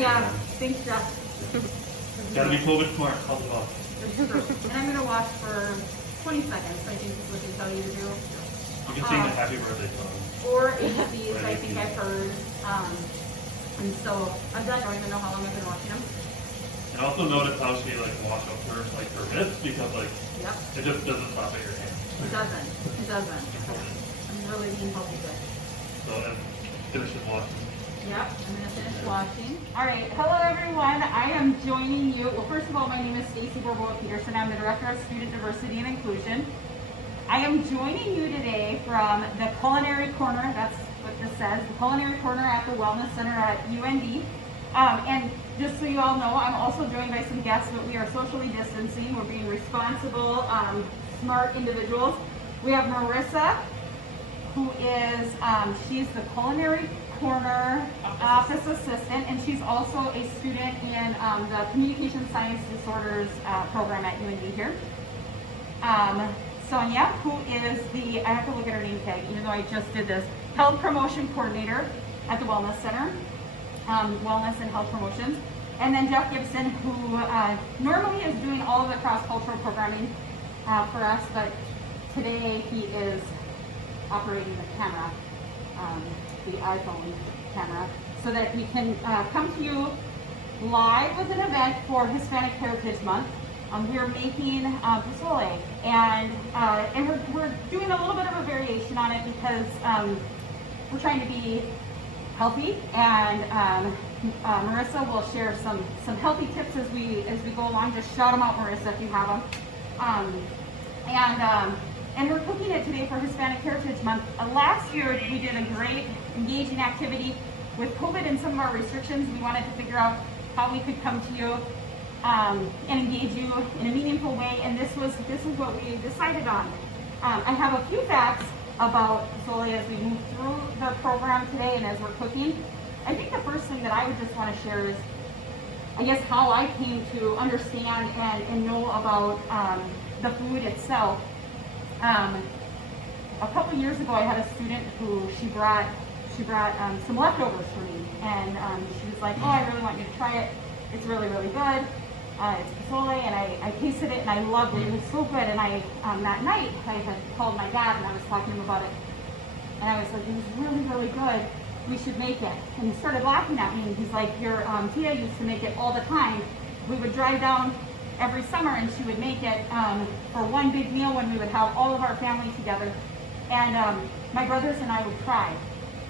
yeah. Thanks, Jeff. Gotta be COVID smart. Help them out. That's true. And I'm gonna wash for 20 seconds. I think is what they tell you to do. You can sing the happy birthday song. Or ABCs, I think I've heard. And so I'm done. I don't even know how long I've been washing them. And also notice how she like wash up her wrists because like Yep. it just doesn't stop at your hand. It doesn't. It doesn't. I'm really being healthy good. So and finish the washing. Yep, I'm gonna finish washing. All right, hello everyone. I am joining you. Well, first of all, my name is Stacy Peterson. I'm the Director of Student Diversity and Inclusion. I am joining you today from the Culinary Corner. That's what this says. The Culinary Corner at the Wellness Center at UND. And just so you all know, I'm also joined by some guests, but we are socially distancing. We're being responsible, smart individuals. We have Marissa, who is, she's the Culinary Corner Office Assistant, and she's also a student in the Communication Science Disorders program at UND here. Sonia, who is the, I have to look at her name tag, even though I just did this, Health Promotion Coordinator at the Wellness Center, Wellness and Health Promotions. And then Jeff Gibson, who normally is doing all of the cross-cultural programming for us, but today he is operating the camera, the iPhone camera, so that we can come to you live with an event for Hispanic Heritage Month. We're making pozole, and we're doing a little bit of a variation on it because we're trying to be healthy, and Marissa will share some healthy tips as we go along. Just shout them out, Marissa, if you have them. And we're cooking it today for Hispanic Heritage Month. Last year we did a great engaging activity with COVID and some of our restrictions. We wanted to figure out how we could come to you and engage you in a meaningful way, and this is what we decided on. I have a few facts about pozole as we move through the program today and as we're cooking. I think the first thing that I would just want to share is, I guess, how I came to understand and know about the food itself. A couple years ago, I had a student who she brought some leftovers for me, and she was like, "Oh, I really want you to try it. It's really, really good. It's pozole," and I tasted it and I loved it. It was so good. And I that night I had called my dad and I was talking to him about it, and I was like, "It was really, really good. We should make it." And he started laughing at me, and he's like, "Your Tia used to make it all the time. We would drive down every summer and she would make it for one big meal when we would have all of our family together. And my brothers and I would cry.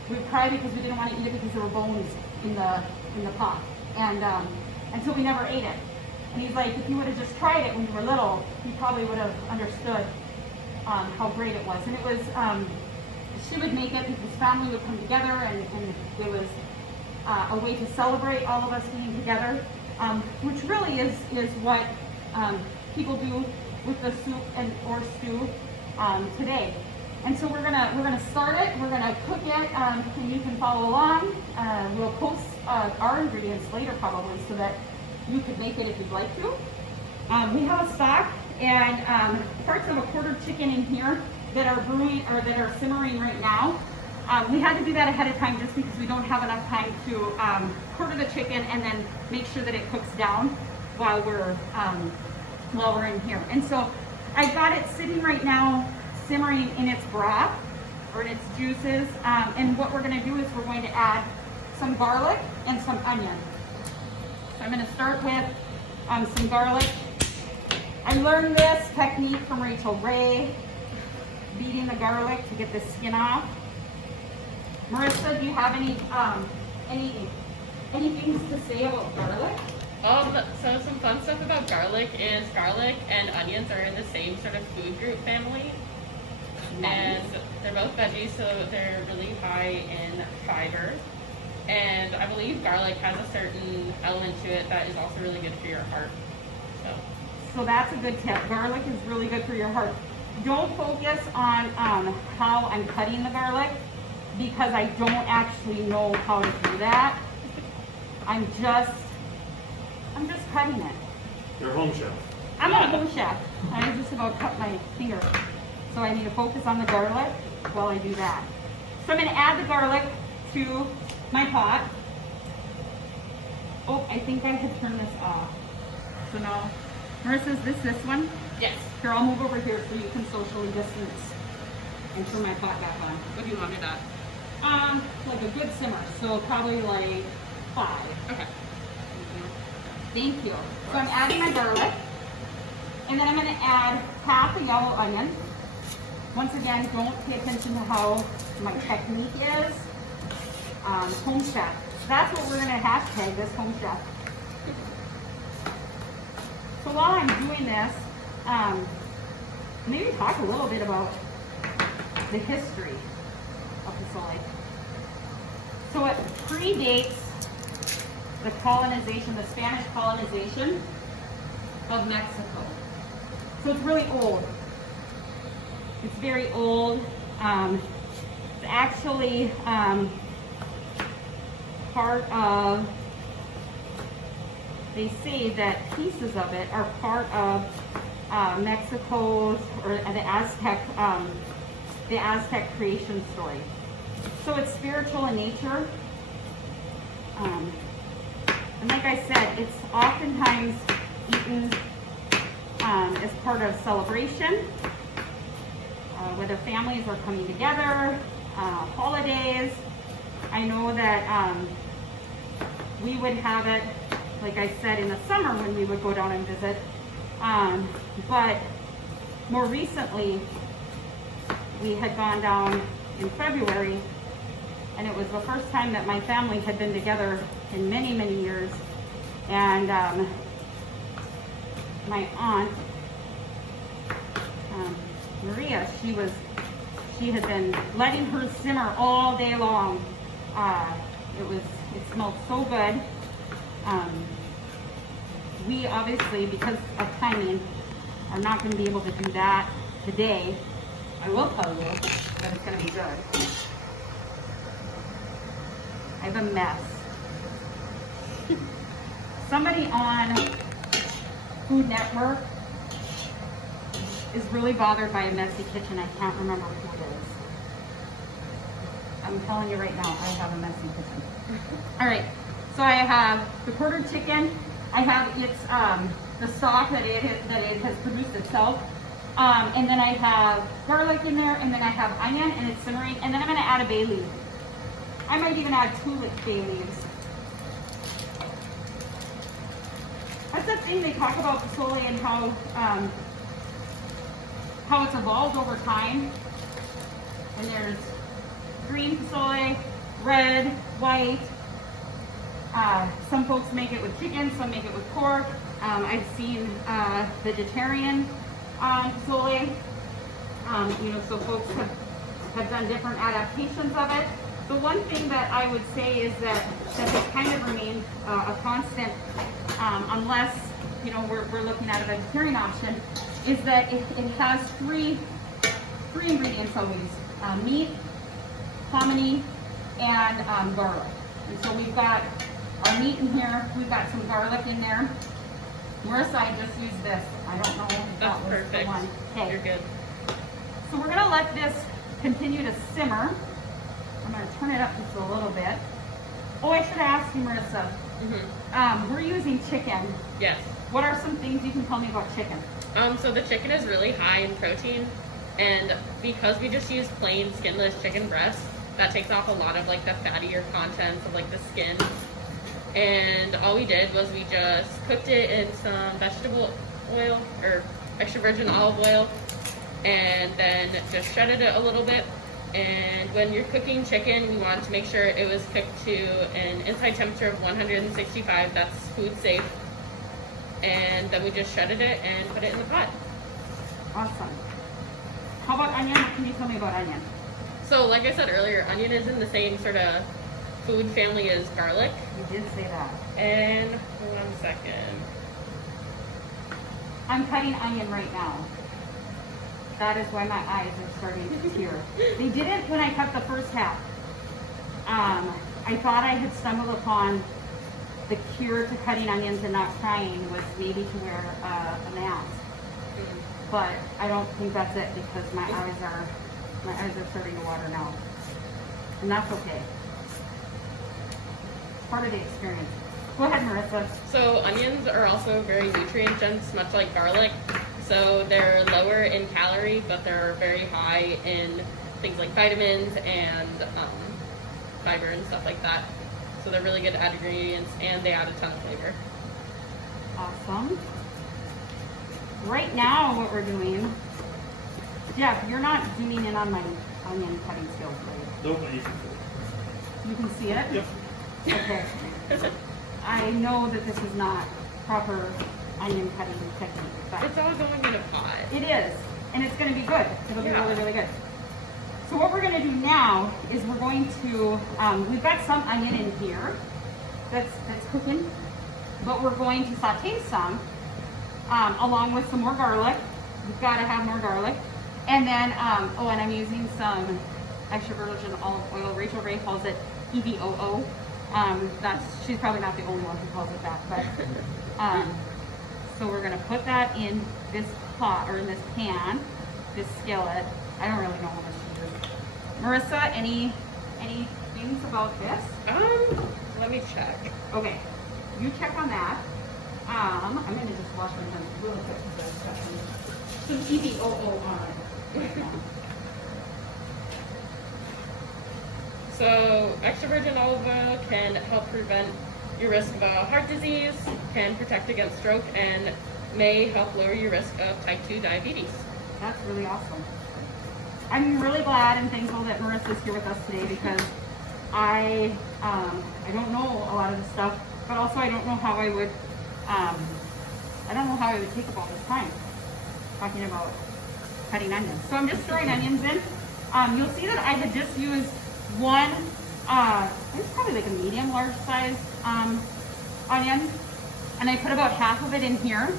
We would cry because we didn't want to eat it because there were bones in the pot. And so we never ate it." And he's like, "If you would have just tried it when you were little, you probably would have understood how great it was." And it was, she would make it because family would come together, and it was a way to celebrate all of us being together. Which really is what people do with the soup or stew today. And so we're gonna start it. We're gonna cook it, and you can follow along. We'll post our ingredients later probably, so that you could make it if you'd like to. We have a stock and parts of a quarter chicken in here that are brewing or that are simmering right now. We had to do that ahead of time just because we don't have enough time to quarter the chicken and then make sure that it cooks down while we're in here. And so I've got it sitting right now simmering in its broth or in its juices. And what we're going to do is we're going to add some garlic and some onion. So I'm going to start with some garlic. I learned this technique from Rachel Ray, beating the garlic to get the skin off. Marissa, do you have any things to say about garlic? So some fun stuff about garlic is garlic and onions are in the same sort of food group family. Nice. And they're both veggies, so they're really high in fiber. And I believe garlic has a certain element to it that is also really good for your heart. So that's a good tip. Garlic is really good for your heart. Don't focus on how I'm cutting the garlic, because I don't actually know how to do that. I'm just cutting it. You're a home chef. I'm a home chef. I just about cut my finger. So I need to focus on the garlic while I do that. So I'm going to add the garlic to my pot. Oh, I think I had turned this off. So now, Marissa, is this one? Yes. Here, I'll move over here so you can socially distance and turn my pot back on. What do you want it at? Like a good simmer, so probably like 5. Okay. Thank you. So I'm adding my garlic, and then I'm going to add half a yellow onion. Once again, don't pay attention to how my technique is. Home chef. That's what we're going to hashtag this, home chef. So while I'm doing this, maybe talk a little bit about the history of pozole. So it predates the colonization, the Spanish colonization of Mexico. So it's really old. It's very old. It's actually part of, they say that pieces of it are part of Mexico's, or the Aztec creation story. So it's spiritual in nature. And like I said, it's oftentimes eaten as part of celebration, whether families are coming together, holidays. I know that we would have it, like I said, in the summer when we would go down and visit. But more recently, we had gone down in February, and it was the first time that my family had been together in many, many years. And my aunt, Maria, she had been letting hers simmer all day long. It smelled so good. We obviously, because of timing, are not going to be able to do that today. I will tell you that it's going to be good. I have a mess. Somebody on Food Network is really bothered by a messy kitchen. I can't remember who it is. I'm telling you right now, I have a messy kitchen. All right, so I have the quartered chicken. I have the stock that it has produced itself. And then I have garlic in there, and then I have onion, and it's simmering. And then I'm gonna add a bay leaf. I might even add 2 bay leaves. That's the thing they talk about pozole and how it's evolved over time. And there's green pozole, red, white. Some folks make it with chicken, some make it with pork. I've seen vegetarian pozole. So folks have done different adaptations of it. The one thing that I would say is that has kind of remained a constant, unless we're looking at a vegetarian option, is that it has three ingredients always: meat, hominy, and garlic. And so we've got our meat in here. We've got some garlic in there. Marissa, I just used this. I don't know if that was perfect. the one. Okay. You're good. So we're gonna let this continue to simmer. I'm gonna turn it up just a little bit. Oh, I should ask you, Marissa. Mm-hmm. We're using chicken. Yes. What are some things you can tell me about chicken? So the chicken is really high in protein, and because we just use plain skinless chicken breast, that takes off a lot of like the fattier contents of like the skin. And all we did was we just cooked it in some vegetable oil or extra virgin olive oil, and then just shredded it a little bit. And when you're cooking chicken, we want to make sure it was cooked to an inside temperature of 165. That's food safe. And then we just shredded it and put it in the pot. Awesome. How about onion? What can you tell me about onion? So like I said earlier, onion is in the same sort of food family as garlic. You did say that. And 1 second. I'm cutting onion right now. That is why my eyes are starting to tear. They didn't when I cut the first half. I thought I had stumbled upon the cure to cutting onions and not crying was maybe to wear a mask. But I don't think that's it because my eyes are starting to water now. And that's okay. It's part of the experience. Go ahead, Marissa. So onions are also very nutrient dense, much like garlic. So they're lower in calorie, but they're very high in things like vitamins and fiber and stuff like that. So they're really good add ingredients, and they add a ton of flavor. Awesome. Right now, what we're doing, Jeff, you're not zooming in on my onion cutting skills, right? Nope, but you can do it. You can see it? Yep. Okay. I know that this is not proper onion cutting technique, but It's all going in a pot. it is, and it's going to be good. It'll be Yeah. really, really good. So what we're going to do now is we're going to, we've got some onion in here that's cooking, but we're going to saute some along with some more garlic. You've got to have more garlic. And then, oh, and I'm using some extra virgin olive oil. Rachel Ray calls it EVOO. She's probably not the only one who calls it that, but so we're gonna put that in this pot or in this pan, this skillet. I don't really know how much to use. Marissa, any things about this? Let me check. Okay, you check on that. I'm gonna just wash my hands really quick because I've got some EVOO on it. So extra virgin olive oil can help prevent your risk of heart disease, can protect against stroke, and may help lower your risk of type 2 diabetes. That's really awesome. I'm really glad and thankful that Marissa's here with us today because I don't know a lot of this stuff, but also I don't know how I would take up all this time talking about cutting onions. So I'm just throwing onions in. You'll see that I had just used one, it's probably like a medium large size onion, and I put about half of it in here.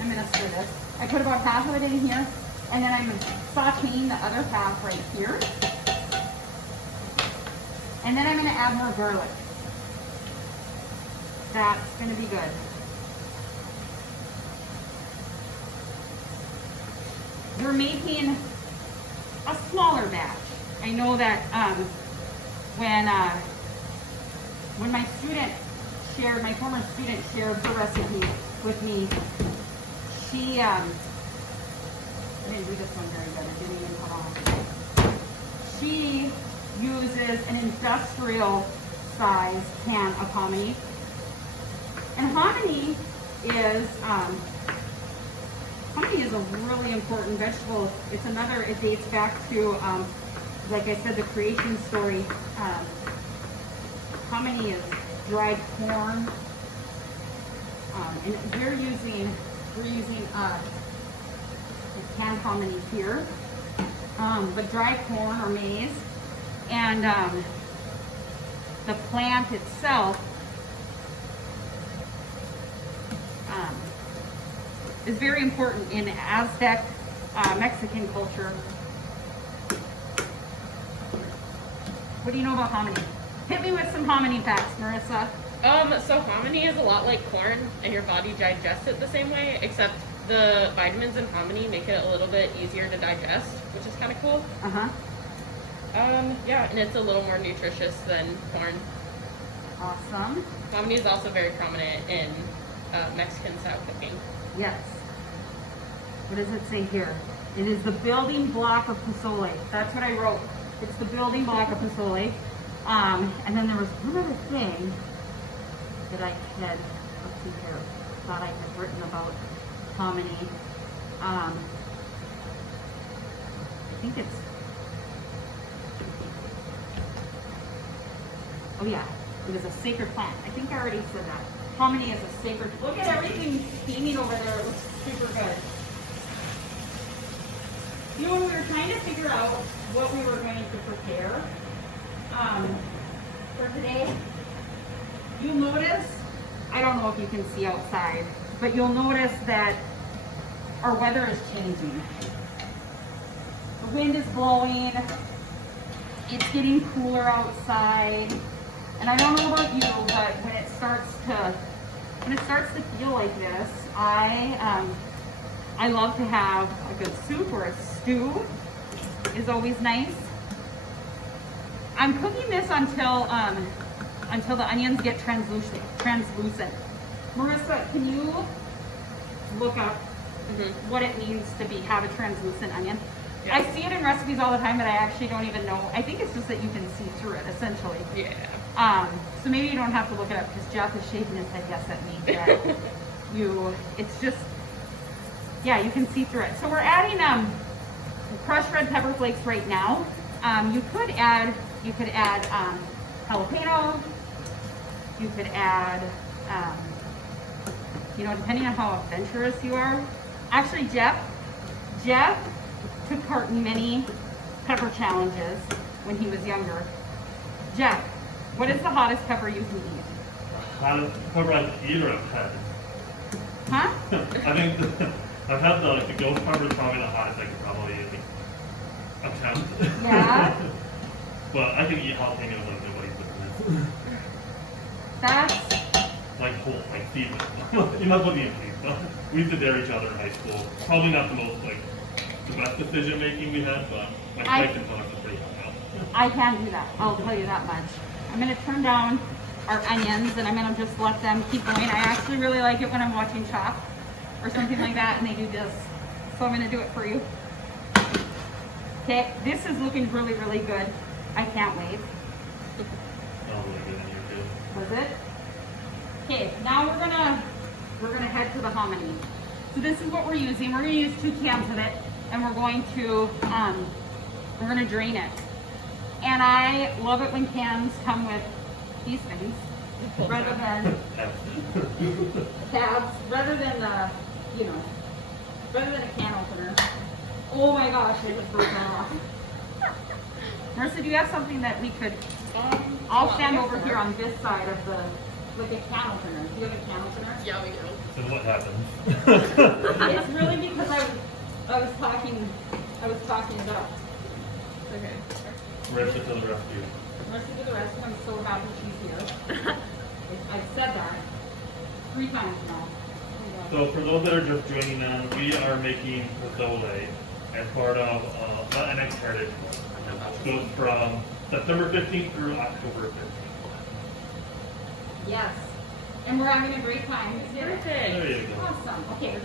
I'm gonna stir this. I put about half of it in here, and then I'm sauteing the other half right here. And then I'm gonna add more garlic. That's gonna be good. We're making a smaller batch. I know that when my student shared, my former student shared her recipe with me, she, I didn't do this one very good, it didn't even come on. She uses an industrial size can of hominy. And hominy is a really important vegetable. It dates back to, like I said, the creation story. Hominy is dried corn, and we're using canned hominy here, but dried corn or maize, and the plant itself is very important in Aztec Mexican culture. What do you know about hominy? Hit me with some hominy facts, Marissa. So hominy is a lot like corn, and your body digests it the same way, except the vitamins in hominy make it a little bit easier to digest, which is kind of cool. Yeah, and it's a little more nutritious than corn. Awesome. Hominy is also very prominent in Mexican style cooking. Yes. What does it say here? It is the building block of pozole. That's what I wrote. It's the building block of pozole. And then there was one other thing that I had, let's see here, thought I had written about hominy. I think it's, oh yeah, it is a sacred plant. I think I already said that. Hominy is a sacred, look at everything steaming over there. It looks super good. You know, when we were trying to figure out what we were going to prepare for today, you'll notice, I don't know if you can see outside, but you'll notice that our weather is changing. The wind is blowing, it's getting cooler outside, and I don't know about you, but when it starts to feel like this, I love to have a good soup or a stew is always nice. I'm cooking this until until the onions get translucent. Marissa, can you look up what it means to have a translucent onion? Yeah. I see it in recipes all the time, but I actually don't even know. I think it's just that you can see through it, essentially. Yeah. So maybe you don't have to look it up because Jeff is shaking his head yes at me. That it's just, yeah, you can see through it. So we're adding crushed red pepper flakes right now. You could add jalapeno. You could add, depending on how adventurous you are. Actually, Jeff took part in many pepper challenges when he was younger. Jeff, what is the hottest pepper you can eat? Hottest pepper I can eat or I've had? Huh? I think I've had the ghost pepper is probably the hottest I could probably attempt. Yeah. But I can eat jalapenos like nobody's business. That's Like whole, like seasoned. You must well be in pizza. We used to dare each other in high school. Probably not the most the best decision making we had, but my spice intolerance is pretty high now. I can do that. I'll tell you that much. I'm gonna turn down our onions and I'm gonna just let them keep going. I actually really like it when I'm watching Chopped or something like that and they do this. So I'm gonna do it for you. Okay, this is looking really, really good. I can't wait. Oh, really good, and you're good. Was it? Okay, now we're gonna head to the hominy. So this is what we're using. We're gonna use 2 cans of it, and we're gonna drain it. And I love it when cans come with these things, rather than tabs, rather than a can opener. Oh my gosh, I just broke that off. Marissa, do you have something that we could? I'll stand over here on this side of like a can opener. Do you have a can opener? Yeah, we do. So what happens? It's really because I was talking it up. Okay. Rest it to the rescue. Marissa, do the rest. I'm so happy she's here. I've said that 3 times now. So for those that are just joining us, we are making pozole as part of Latinx Heritage Month. It goes from September 15th through October 15th. Yes. And we're having a great time. There you go. Awesome. Okay,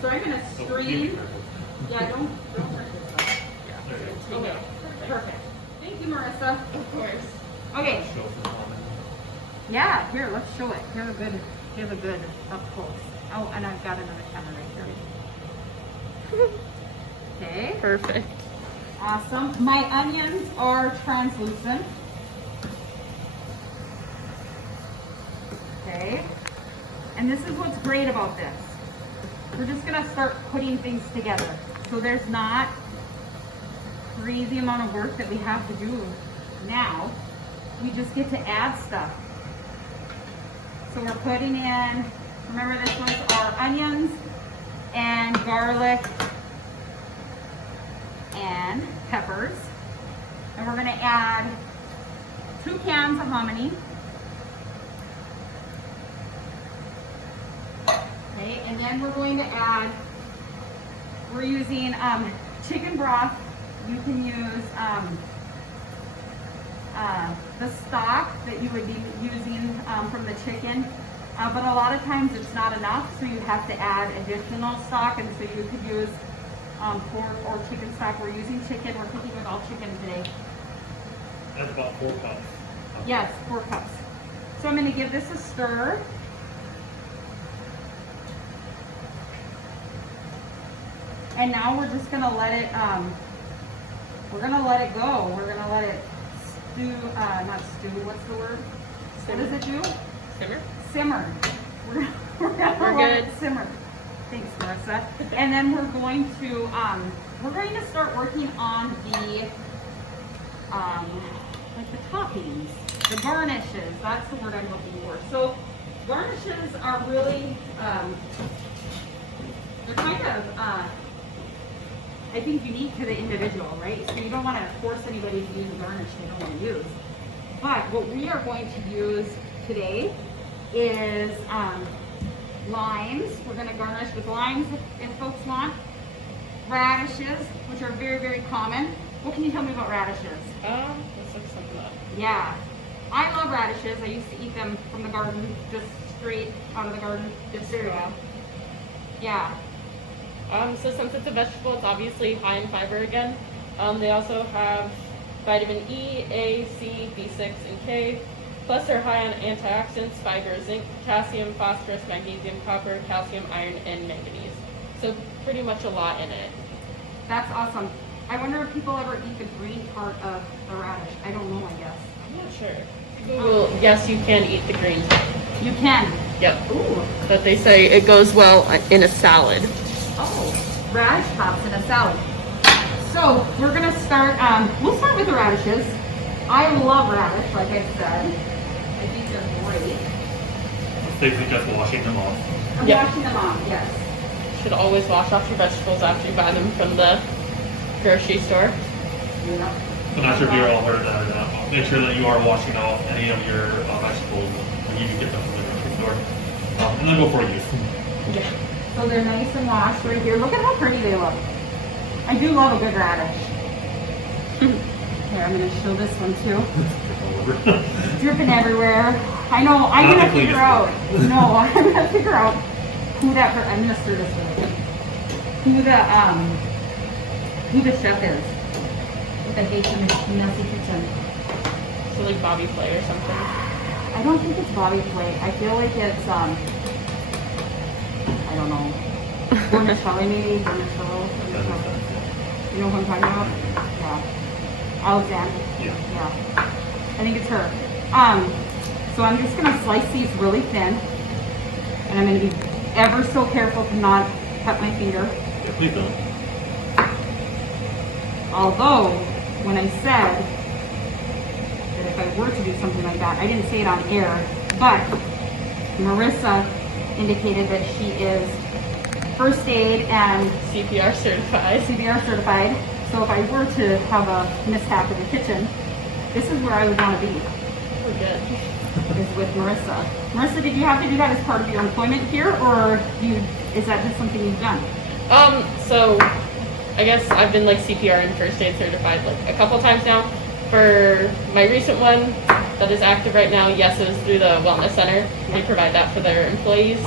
so I'm gonna So keep stream. it perfect. Yeah, don't hurt yourself. There you go. Okay, perfect. Thank you, Marissa. Of course. Okay. Show some comment. Yeah, here, let's show it. Here's a good up close. Oh, and I've got another camera right here. Okay. Perfect. Awesome. My onions are translucent. Okay. And this is what's great about this. We're just gonna start putting things together. So there's not crazy amount of work that we have to do now. We just get to add stuff. So we're putting in, remember this was our onions and garlic and peppers. And we're gonna add 2 cans of hominy. Okay, and then we're going to add, we're using chicken broth. You can use the stock that you would be using from the chicken, but a lot of times it's not enough, so you have to add additional stock, and so you could use pork or chicken stock. We're using chicken. We're cooking with all chicken today. That's about 4 cups. Yes, 4 cups. So I'm going to give this a stir. And now we're just going to let it, we're going to let it go. We're going to let it stew, not stew, what's the word? Simmer. What does it do? Simmer. Simmer. We're gonna We're let good. it simmer. Thanks, Marissa. And then we're going to start working on the, like the toppings, the garnishes. That's the word I'm looking for. So garnishes are really, they're kind of, I think unique to the individual, right? So you don't want to force anybody to use a garnish they don't want to use. But what we are going to use today is limes. We're going to garnish with limes if folks want. Radishes, which are very, very common. What can you tell me about radishes? Let's look something up. Yeah. I love radishes. I used to eat them from the garden, just straight out of the garden. It's very good. Yeah. So since it's a vegetable, it's obviously high in fiber again. They also have vitamin E, A, C, B6, and K. Plus they're high on antioxidants, fiber, zinc, potassium, phosphorus, magnesium, copper, calcium, iron, and manganese. So pretty much a lot in it. That's awesome. I wonder if people ever eat the green part of the radish. I don't know, I guess. I'm not sure. Google, yes, you can eat the greens. You can. Yep. Ooh. But they say it goes well in a salad. Oh, radish tops in a salad. So we're gonna start, we'll start with the radishes. I love radish, like I said. I think they're great. Stacey gets washing them off. I'm Yep. washing them off, yes. Should always wash off your vegetables after you buy them from the grocery store. Yeah. I'm not sure if you all heard that or not. Make sure that you are washing off any of your vegetables when you get them from the grocery store. And then before use. Yeah. So they're nice and washed right here. Look at how pretty they look. I do love a good radish. Here, I'm gonna show this one too. Dripping everywhere. I know, I'm Not gonna the figure cleanest out. one. No, I'm gonna figure out who that, I'm gonna stir this really good. Who the chef is. With the Haitian messy kitchen. So like Bobby Flay or something. I don't think it's Bobby Flay. I feel like it's, I don't know. Vermicelli maybe? Vermicelli? You know who I'm talking about? Yeah. Alexander. Yeah. Yeah. I think it's her. So I'm just gonna slice these really thin. And I'm gonna be ever so careful to not cut my finger. Yeah, please don't. Although, when I said that if I were to do something like that, I didn't say it on air, but Marissa indicated that she is first aid and CPR certified. CPR certified. So if I were to have a mishap in the kitchen, this is where I would want to be, We're good. is with Marissa. Marissa, did you have to do that as part of your employment here, or is that just something you've done? So I guess I've been like CPR and first aid certified like a couple times now. For my recent one that is active right now, yes, it was through the wellness center. They provide that for their employees.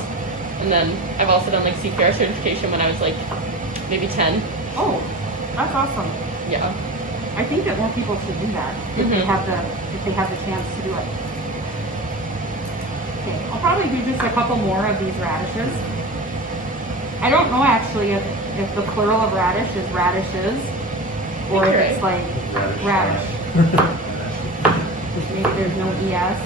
And then I've also done like CPR certification when I was like maybe 10. Oh, that's awesome. Yeah. I think that more people should do that if they have the chance to do it. Okay, I'll probably do just a couple more of these radishes. I don't know actually if the plural of radish is radishes or if it's like radish. Maybe there's no ES.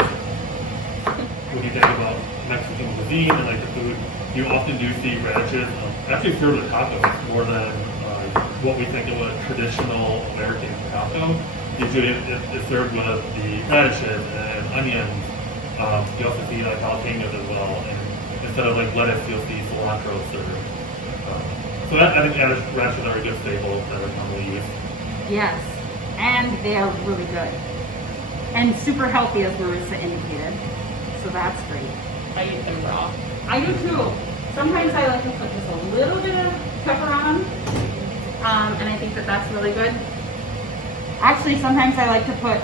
When you think about Mexican cuisine and like the food, you often do see radishes actually served with tacos more than what we think of a traditional American taco. Usually it's served with the radishes and onions. You also see like jalapeños as well, and instead of like lettuce, you'll see cilantro served. So I think radishes are a good staple that are commonly used. Yes, and they are really good. And super healthy, as Marissa indicated. So that's great. I eat them raw. I do too. Sometimes I like to put just a little bit of pepper on them. And I think that that's really good. Actually, sometimes I like to put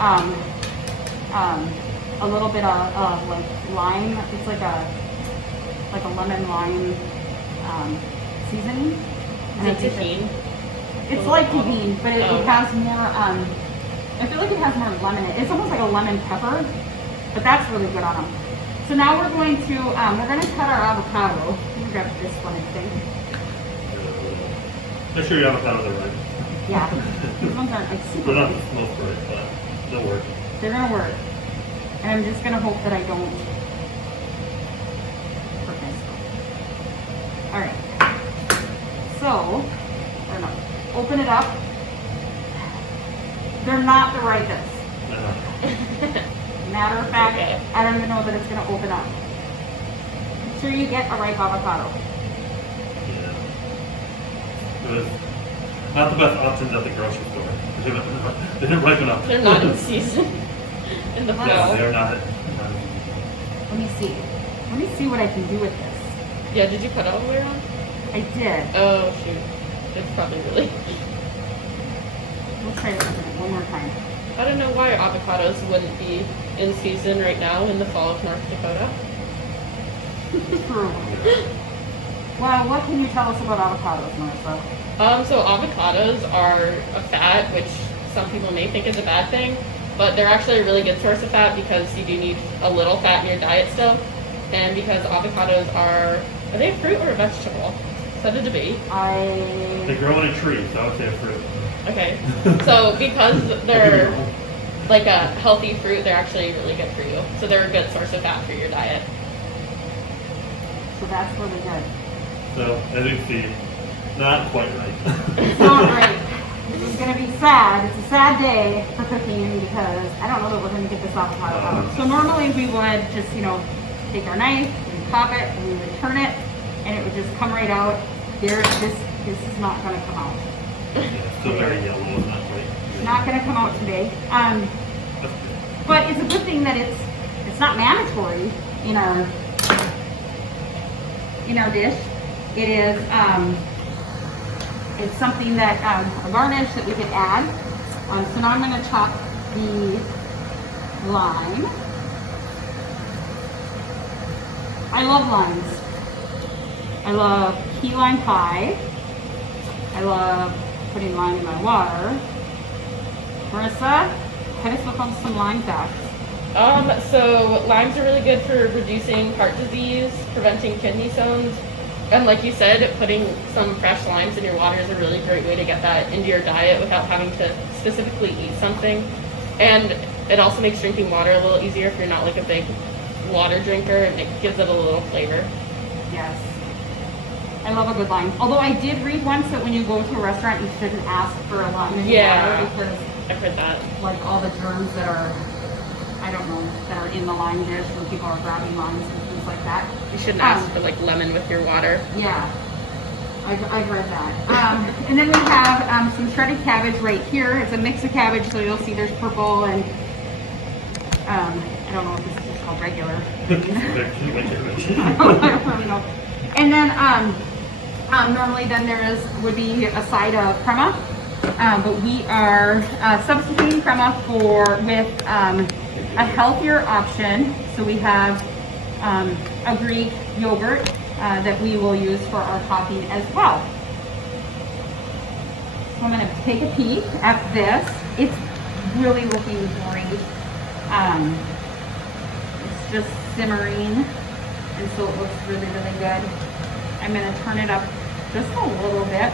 a little bit of like lime. It's like a lemon lime seasoning. Is it tahini? It's like tahini, but it Oh. has more. I feel like it has more lemon in it. It's almost like a lemon pepper, but that's really good on them. So now we're going to cut our avocado. We'll grab this one, I think. Make sure your avocados are right. Yeah, these ones aren't like super They're not big. most right, but they'll work. They're gonna work. And I'm just gonna hope that I don't hurt myself. Alright. So, or no, open it up. They're not the ripest. Matter of fact, Okay. I don't even know that it's gonna open up. Make sure you get a ripe avocado. Yeah. It was not the best options at the grocery store. They didn't ripen up. They're not in season in the Yeah, fall. they're not. Let me see. Let me see what I can do with this. Yeah, did you cut all the way around? I did. Oh shoot. It's probably really. We'll try this one more time. I don't know why avocados wouldn't be in season right now in the fall of North Dakota. True. Well, what can you tell us about avocados, Marissa? So avocados are a fat, which some people may think is a bad thing, but they're actually a really good source of fat because you do need a little fat in your diet still. And because avocados are they a fruit or a vegetable? Is that a debate? They grow on a tree, so I would say a fruit. Okay. So because they're like a healthy fruit, they're actually really good for you. So they're a good source of fat for your diet. So that's really good. So, as you can see, not quite right. It's not right. This is going to be sad. It's a sad day for cooking because I don't know that we're going to get this avocado out. So normally we would just, take our knife and pop it and we would turn it and it would just come right out. This is not going to come out. Yeah, still very yellow, not quite. It's not going to come out today. But it's a good thing that it's not mandatory in our dish. It is it's something that a garnish that we could add. So now I'm going to chop the lime. I love limes. I love key lime pie. I love putting lime in my water. Marissa, hit us up on some lime facts. So limes are really good for reducing heart disease, preventing kidney stones, and like you said, putting some fresh limes in your water is a really great way to get that into your diet without having to specifically eat something. And it also makes drinking water a little easier if you're not like a big water drinker, and it gives it a little flavor. Yes. I love a good lime. Although I did read once that when you go to a restaurant, you shouldn't ask for a lime in your water because I've heard that. Like all the germs that are, I don't know, that are in the lime dish when people are grabbing limes and things like that. You shouldn't ask for like lemon with your water. Yeah, I've read that. And then we have some shredded cabbage right here. It's a mix of cabbage, so you'll see there's purple and I don't know if this is just called regular. I don't really know. And then normally then would be a side of crema, but we are substituting crema with a healthier option. So we have a Greek yogurt that we will use for our topping as well. So I'm going to take a peek at this. It's really looking great. It's just simmering, and so it looks really, really good. I'm going to turn it up just a little bit.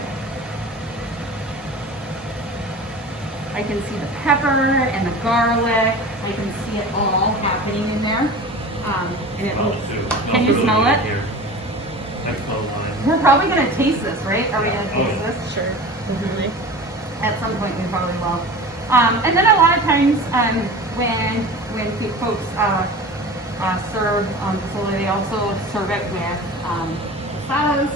I can see the pepper and the garlic. I can see it all happening in there. And it looks, can you smell it? I smell lime. We're probably going to taste this, right? Are we going to taste this? Sure. Definitely. At some point we probably will. And then a lot of times when folks serve pozole, they also serve it with tostadas.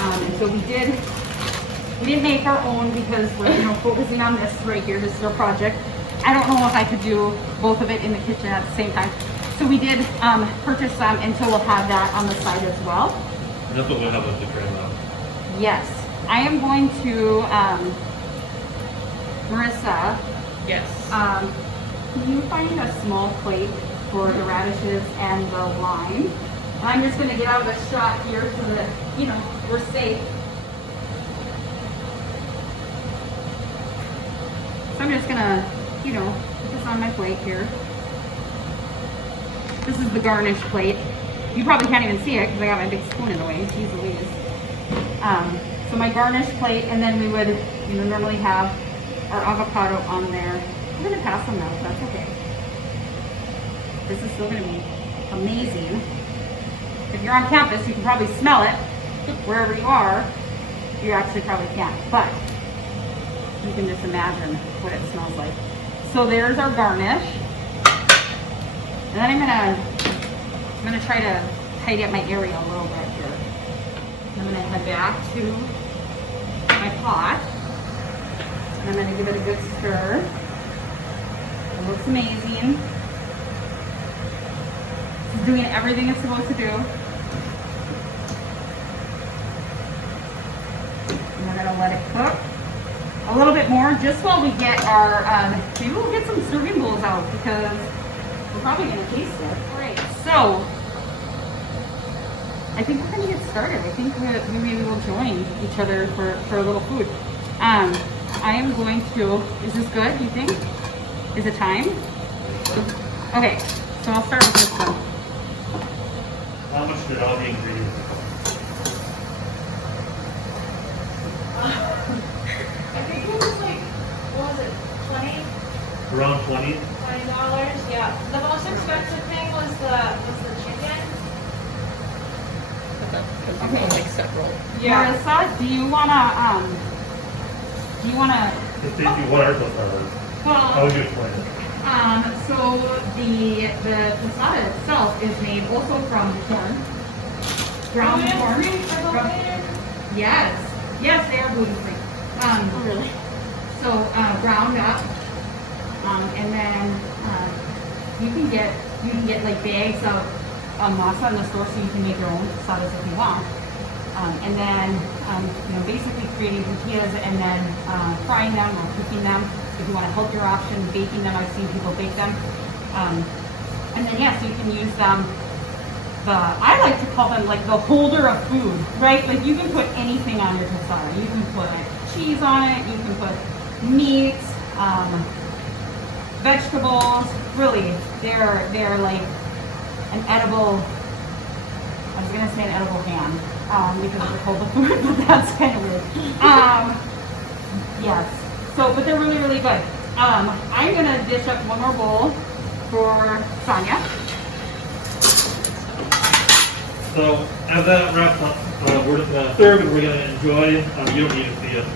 And so we didn't make our own because we're focusing on this right here. This is our project. I don't know if I could do both of it in the kitchen at the same time. So we did purchase some, and so we'll have that on the side as well. And that's what we'll have with the crema. Yes. I am going to, Marissa. Yes. Can you find a small plate for the radishes and the lime? And I'm just going to get out of the shot here so that, we're safe. So I'm just going to, put this on my plate here. This is the garnish plate. You probably can't even see it because I got my big spoon in the way. Jeez Louise. So my garnish plate, and then we would, normally have our avocado on there. I'm going to pass them now, so that's okay. This is still going to be amazing. If you're on campus, you can probably smell it. Wherever you are, you actually probably can't. But you can just imagine what it smells like. So there's our garnish. And then I'm gonna try to tidy up my area a little bit here. I'm gonna head back to my pot. And I'm gonna give it a good stir. It looks amazing. It's doing everything it's supposed to do. And we're gonna let it cook a little bit more just while we get our, maybe we'll get some serving bowls out because we're probably gonna taste it. All right, so I think we're gonna get started. I think we maybe will join each other for a little food. I am going to, is this good, you think? Is it time? Okay, so I'll start with this one. How much did all the ingredients cost? I think it was like, what was it, 20? Around 20? $20, yeah. The most expensive thing was the chicken. Because Okay. we make several. Yeah. Marissa, do you wanna, If they do what are the colors? How well, would you explain it? so the tostada itself is made also from corn, ground corn. Yes, yes, they are gluten free. Oh, really? So ground up, and then you can get like bags of masa in the store, so you can make your own tostadas if you want. And then basically creating tortillas and then frying them or cooking them. If you want a healthier option, baking them. I've seen people bake them. And then yes, you can use them. I like to call them like the holder of food, right? Like you can put anything on your tostada. You can put cheese on it. You can put meat, vegetables. Really, they're like an edible. I was gonna say an edible ham because they're called the food, but that's kind of weird. Yes. So, but they're really, really good. I'm gonna dish up one more bowl for Sonia. So as that wraps up, we're just gonna serve and we're gonna enjoy. You don't need to see us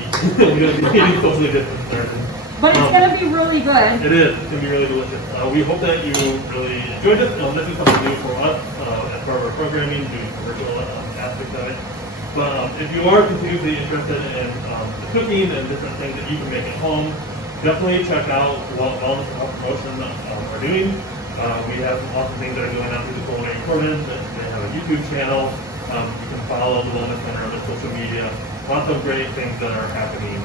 eat. We're gonna be eating socially distant serving. But it's gonna be really good. It is. It's gonna be really delicious. We hope that you really enjoyed this. This is something new for us as part of our programming, doing commercial aspects of it. But if you are continuously interested in the cooking and different things that you can make at home, definitely check out what Wellness and Health Promotion are doing. We have some awesome things that are going on through the culinary program. They have a YouTube channel. You can follow the Wellness Center on their social media. Lots of great things that are happening